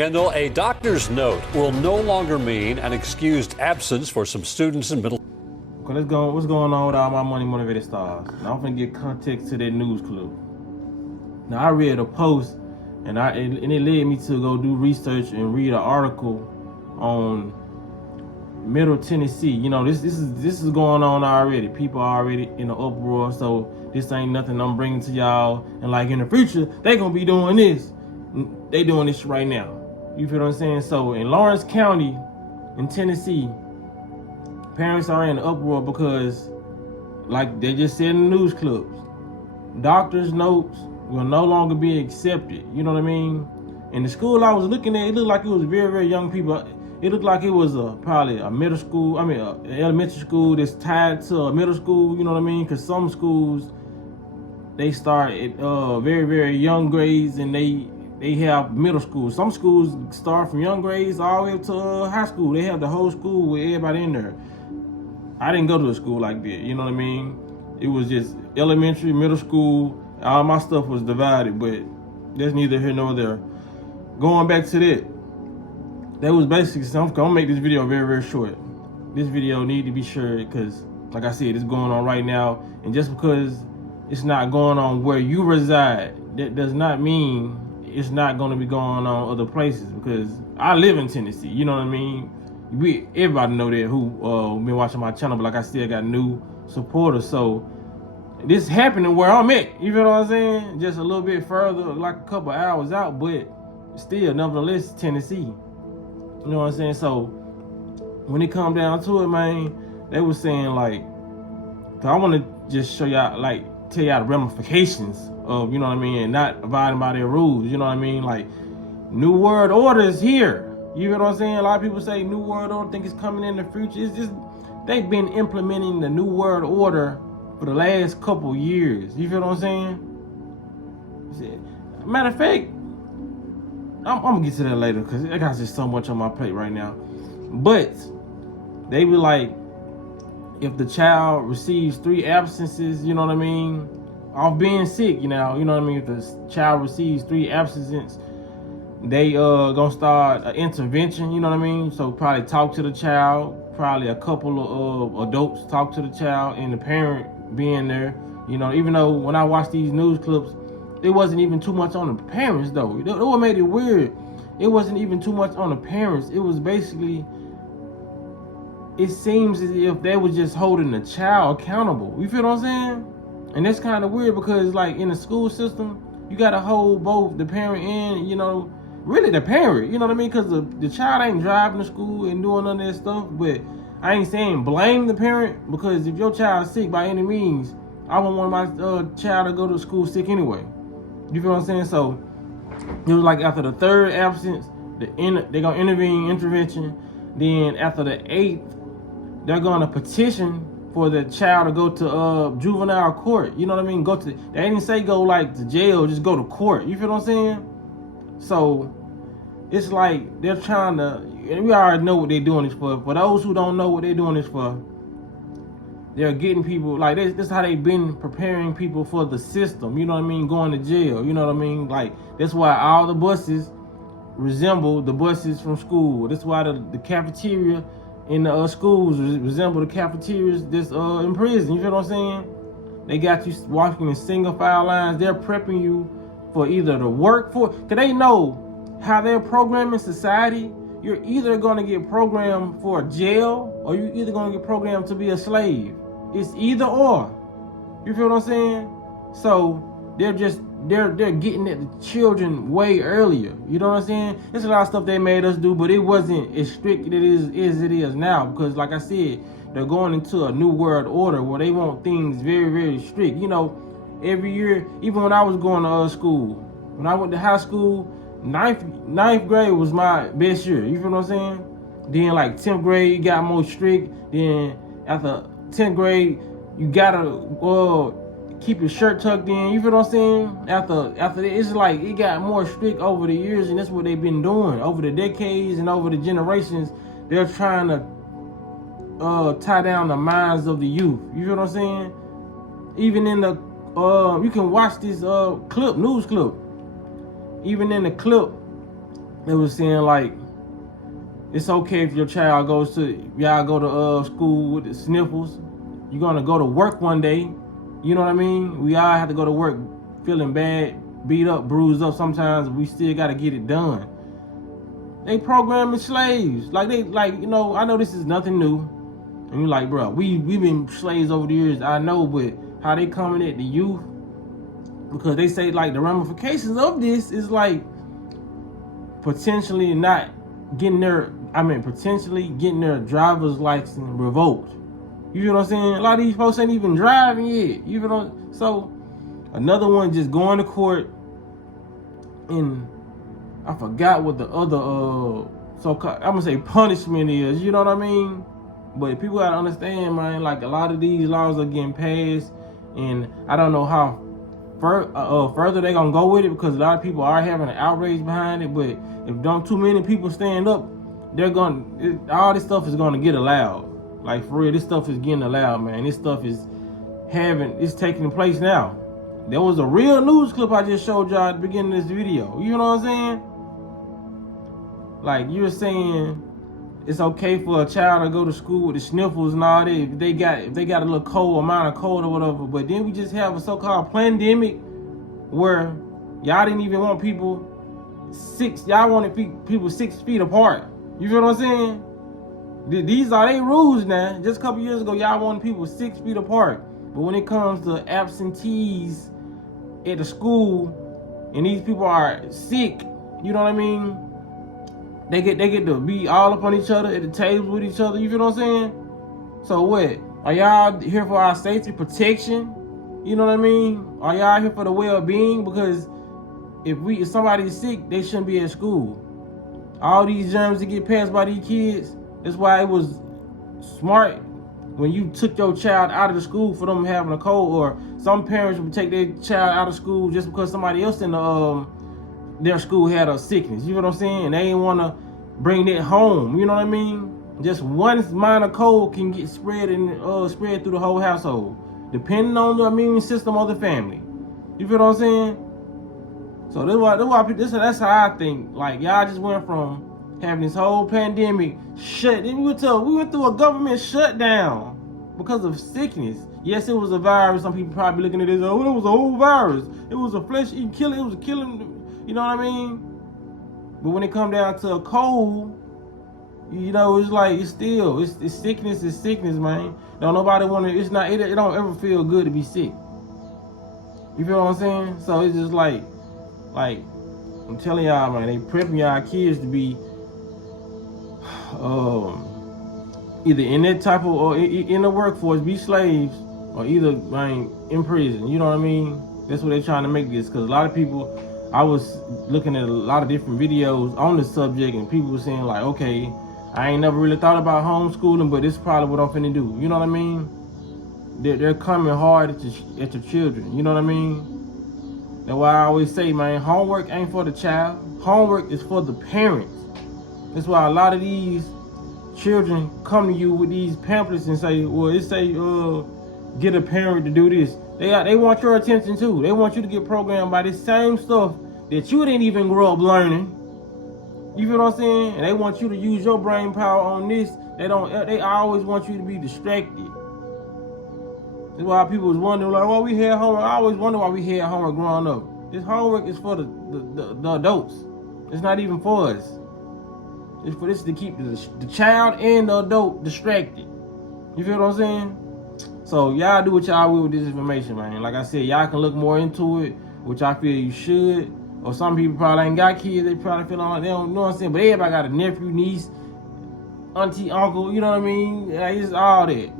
Kendall, a doctor's note will no longer mean an excused absence for some students in middle. Okay, let's go. What's going on with all my money motivated stars? Now I'm gonna get context to that news clip. Now I read a post, and it led me to go do research and read an article on Middle Tennessee. You know, this is going on already. People are already in an uproar. So this ain't nothing I'm bringing to y'all. And like in the future, they gonna be doing this. They doing this right now. You feel what I'm saying? So in Lawrence County, in Tennessee, parents are in an uproar because, like they just said in the news clips, doctor's notes will no longer be accepted. You know what I mean? In the school I was looking at, it looked like it was very, very young people. It looked like it was probably a middle school, an elementary school that's tied to a middle school, you know what I mean? Because some schools, they start at very, very young grades, and they have middle school. Some schools start from young grades all the way up to high school. They have the whole school with everybody in there. I didn't go to a school like that, you know what I mean? It was just elementary, middle school. All my stuff was divided, but that's neither here nor there. Going back to that was basically, I'm gonna make this video very, very short. This video need to be shared because, like I said, it's going on right now. And just because it's not going on where you reside, that does not mean it's not going to be going on other places, because I live in Tennessee, you know what I mean? Everybody know that who been watching my channel, but like I still got new supporters. So this happening where I'm at, you feel what I'm saying? Just a little bit further, like a couple hours out, but still, nevertheless, Tennessee. You know what I'm saying? So when it come down to it, man, they was saying like, so I want to just show y'all, like, tell y'all the ramifications of, you know what I mean, and not abiding by their rules, you know what I mean? Like, New World Order is here. You know what I'm saying? A lot of people say New World Order, think it's coming in the future. It's just, they've been implementing the New World Order for the last couple years. You feel what I'm saying? Matter of fact, I'm gonna get to that later because I got just so much on my plate right now. But they were like, if the child receives 3 absences, you know what I mean, off being sick, you know what I mean, if the child receives 3 absences, they gonna start an intervention, you know what I mean? So probably talk to the child, probably a couple of adults talk to the child, and the parent being there. You know, even though when I watch these news clips, it wasn't even too much on the parents though. What made it weird, it wasn't even too much on the parents. It was basically, it seems as if they was just holding the child accountable. You feel what I'm saying? And that's kind of weird because, like, in the school system, you got to hold both the parent and, you know, really the parent, you know what I mean? Because the child ain't driving to school and doing none of that stuff. But I ain't saying blame the parent, because if your child's sick by any means, I wouldn't want my child to go to school sick anyway. You feel what I'm saying? So it was like after the 3rd absence, they're going to intervention. Then after the 8th, they're going to petition for the child to go to juvenile court. You know what I mean? They didn't say go like to jail, just go to court. You feel what I'm saying? So it's like they're trying to, and we already know what they're doing this for. For those who don't know what they're doing this for, they're getting people, like, this is how they've been preparing people for the system, you know what I mean, going to jail, you know what I mean? Like, that's why all the buses resemble the buses from school. That's why the cafeteria in the schools resemble the cafeterias that's in prison. You feel what I'm saying? They got you walking in single file lines. They're prepping you for either the workforce, because they know how they're programming society. You're either going to get programmed for jail, or you're either going to get programmed to be a slave. It's either or. You feel what I'm saying? So they're getting at the children way earlier. You know what I'm saying? There's a lot of stuff they made us do, but it wasn't as strict as it is now. Because like I said, they're going into a new world order where they want things very, very strict. You know, every year, even when I was going to school, when I went to high school, ninth grade was my best year. You feel what I'm saying? Then like 10th grade got more strict. Then after 10th grade, you gotta keep your shirt tucked in. You feel what I'm saying? After that, it's like it got more strict over the years, and that's what they've been doing over the decades and over the generations. They're trying to tie down the minds of the youth. You feel what I'm saying? Even in the you can watch this news clip. Even in the clip, they was saying like it's okay if your child goes to y'all go to school with the sniffles. You're gonna go to work one day. You know what I mean? We all have to go to work feeling bad, beat up, bruised up. Sometimes we still gotta get it done. They programming slaves. Like they I know this is nothing new. And you're like, bro, we've been slaves over the years. I know, but how they coming at the youth? Because they say like the ramifications of this is like potentially getting their driver's license revoked. You know what I'm saying? A lot of these folks ain't even driving yet. You know, so another one just going to court, and I forgot what the other I'm gonna say punishment is. You know what I mean? But people gotta understand, man. Like a lot of these laws are getting passed, and I don't know how further they gonna go with it, because a lot of people are having an outrage behind it. But if don't too many people stand up, all this stuff is gonna get allowed. Like for real, this stuff is getting allowed, man. This stuff is taking place now. There was a real news clip I just showed y'all at the beginning of this video. You know what I'm saying? Like you're saying it's okay for a child to go to school with the sniffles and all that if they got a little cold, amount of cold or whatever. But then we just have a so-called pandemic where y'all didn't even want people y'all wanted people 6 feet apart. You feel what I'm saying? These are they rules now. Just a couple years ago, y'all wanted people 6 feet apart. But when it comes to absentees at the school, and these people are sick, you know what I mean? They get to be all up on each other at the tables with each other. You feel what I'm saying? So what? Are y'all here for our safety protection? You know what I mean? Are y'all here for the well-being? Because if somebody's sick, they shouldn't be at school. All these germs that get passed by these kids. That's why it was smart when you took your child out of the school for them having a cold, or some parents would take their child out of school just because somebody else in their school had a sickness. You know what I'm saying? And they didn't want to bring that home. You know what I mean? Just one minor cold can get spread through the whole household, depending on the immune system of the family. You feel what I'm saying? So that's how I think. Like y'all just went from having this whole pandemic shut. We went through a government shutdown because of sickness. Yes, it was a virus. Some people probably looking at it as, oh, it was a whole virus. It was a flesh-eating killer. It was killing, you know what I mean? But when it come down to a cold, you know, it's like it's sickness is sickness, man. Don't nobody want to. It's not. It don't ever feel good to be sick. You feel what I'm saying? So it's just like I'm telling y'all, man. They prepping y'all kids to be either in that type of or in the workforce, be slaves, or either in prison. You know what I mean? That's what they're trying to make this. Because a lot of people, I was looking at a lot of different videos on this subject, and people were saying like, okay, I ain't never really thought about homeschooling, but this is probably what I'm finna do. You know what I mean? They're coming hard at your children. You know what I mean? That's why I always say, man, homework ain't for the child. Homework is for the parents. That's why a lot of these children come to you with these pamphlets and say, well, get a parent to do this. They want your attention too. They want you to get programmed by this same stuff that you didn't even grow up learning. You feel what I'm saying? And they want you to use your brain power on this. They always want you to be distracted. That's why people was wondering, like, why we had homework. I always wonder why we had homework growing up. This homework is for the adults. It's not even for us. It's for this to keep the child and the adult distracted. You feel what I'm saying? So y'all do what y'all will with this information, man. Like I said, y'all can look more into it, which I feel you should. Or some people probably ain't got kids. They probably feel like they don't know what I'm saying. But everybody got a nephew, niece, auntie, uncle. You know what I mean? Like, it's all that.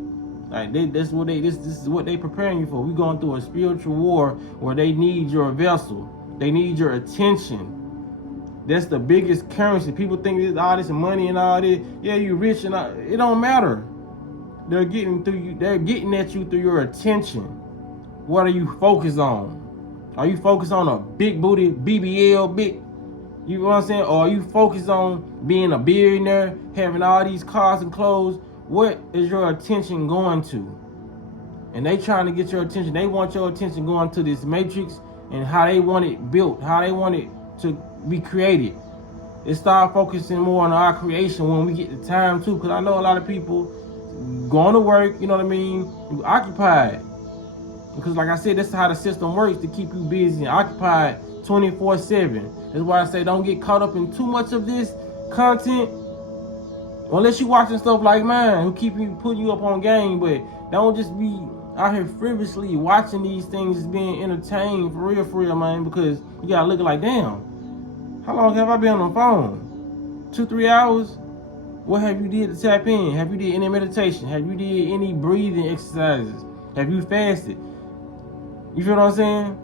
Like this is what they preparing you for. We going through a spiritual war where they need your vessel. They need your attention. That's the biggest currency. People think there's all this money and all this. Yeah, you rich and all. It don't matter. They're getting through you. They're getting at you through your attention. What are you focused on? Are you focused on a big booty BBL big? You know what I'm saying? Or are you focused on being a billionaire, having all these cars and clothes? What is your attention going to? And they trying to get your attention. They want your attention going to this matrix and how they want it built, how they want it to be created. Let's start focusing more on our creation when we get the time too. Cause I know a lot of people going to work, you know what I mean, occupied. Because like I said, that's how the system works, to keep you busy and occupied 24/7. That's why I say don't get caught up in too much of this content. Unless you watching stuff like mine, who keep you putting you up on game, but don't just be out here frivolously watching these things, being entertained for real, man. Because you gotta look like, damn, how long have I been on the phone? 2-3 hours? What have you did to tap in? Have you did any meditation? Have you did any breathing exercises? Have you fasted? You feel what I'm saying?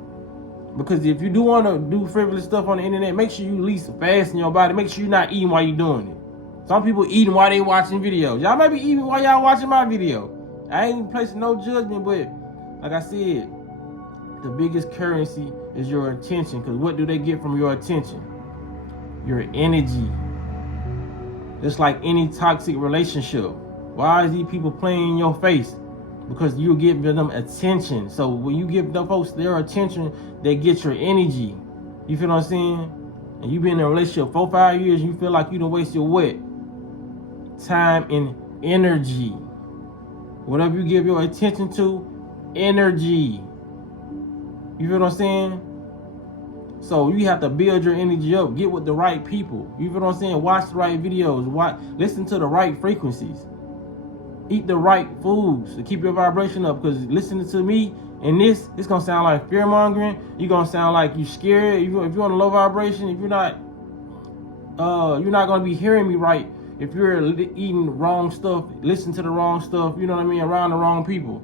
Because if you do want to do frivolous stuff on the internet, make sure you at least fast in your body. Make sure you're not eating while you're doing it. Some people eating while they watching videos. Y'all might be eating while y'all watching my video. I ain't placing no judgment, but like I said, the biggest currency is your attention. Because what do they get from your attention? Your energy. Just like any toxic relationship. Why is these people playing in your face? Because you give them attention. So when you give them folks their attention, they get your energy. You feel what I'm saying? And you been in a relationship 4-5 years, you feel like you done waste your what? Time and energy. Whatever you give your attention to, energy. You feel what I'm saying? So you have to build your energy up. Get with the right people. You feel what I'm saying? Watch the right videos. Listen to the right frequencies. Eat the right foods to keep your vibration up. Because listening to me and it's gonna sound like fear mongering. You're gonna sound like you scared. If you're on a low vibration, if you're not gonna be hearing me right. If you're eating wrong stuff, listen to the wrong stuff, you know what I mean, around the wrong people.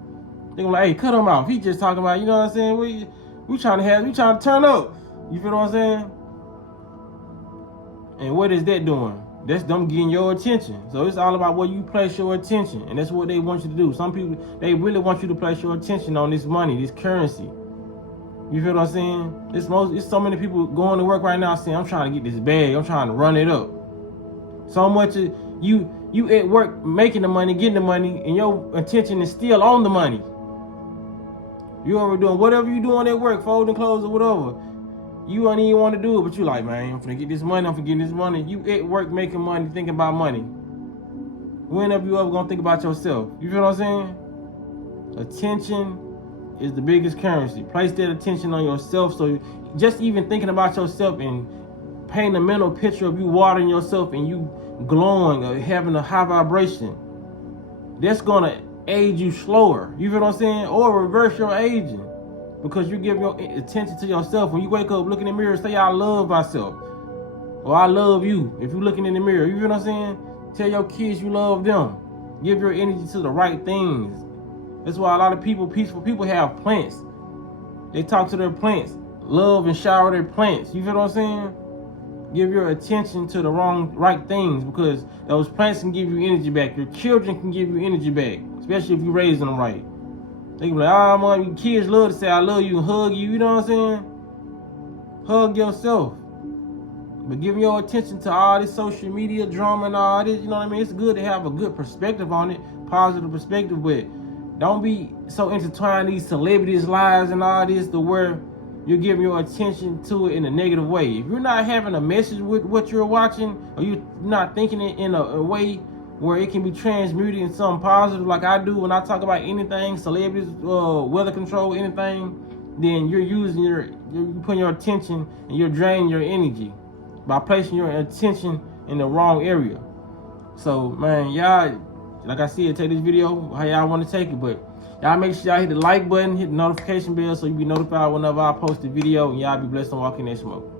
They're like, hey, cut him off. He just talking about, you know what I'm saying? We trying to turn up. You feel what I'm saying? And what is that doing? That's them getting your attention. So it's all about where you place your attention. And that's what they want you to do. Some people, they really want you to place your attention on this money, this currency. You feel what I'm saying? It's so many people going to work right now saying, I'm trying to get this bag. I'm trying to run it up. So much you at work making the money, getting the money, and your attention is still on the money. You over doing whatever you doing at work, folding clothes or whatever. You don't even want to do it, but you like, man, I'm finna get this money, I'm finna get this money. You at work making money, thinking about money. When have you ever gonna think about yourself? You feel what I'm saying? Attention is the biggest currency. Place that attention on yourself. So just even thinking about yourself and painting a mental picture of you watering yourself and you glowing or having a high vibration, that's gonna age you slower. You feel what I'm saying? Or reverse your aging. Because you give your attention to yourself. When you wake up, look in the mirror, say, I love myself. Or I love you. If you're looking in the mirror, you feel what I'm saying? Tell your kids you love them. Give your energy to the right things. That's why a lot of peaceful people have plants. They talk to their plants. Love and shower their plants. You feel what I'm saying? Give your attention to the right things, because those plants can give you energy back. Your children can give you energy back, especially if you raise them right. They can be like, oh, man, kids love to say I love you and hug you. You know what I'm saying? Hug yourself. But giving your attention to all this social media drama and all this, you know what I mean? It's good to have a good perspective on it, positive perspective, but don't be so intertwined in these celebrities' lives and all this to where you're giving your attention to it in a negative way. If you're not having a message with what you're watching, or you're not thinking it in a way where it can be transmuted in something positive, like I do when I talk about anything, celebrities, weather control, anything, then you're putting your attention and you're draining your energy by placing your attention in the wrong area. So, man, y'all, like I said, take this video how y'all want to take it, but y'all make sure y'all hit the like button, hit the notification bell so you be notified whenever I post a video, and y'all be blessed and walk in that smoke.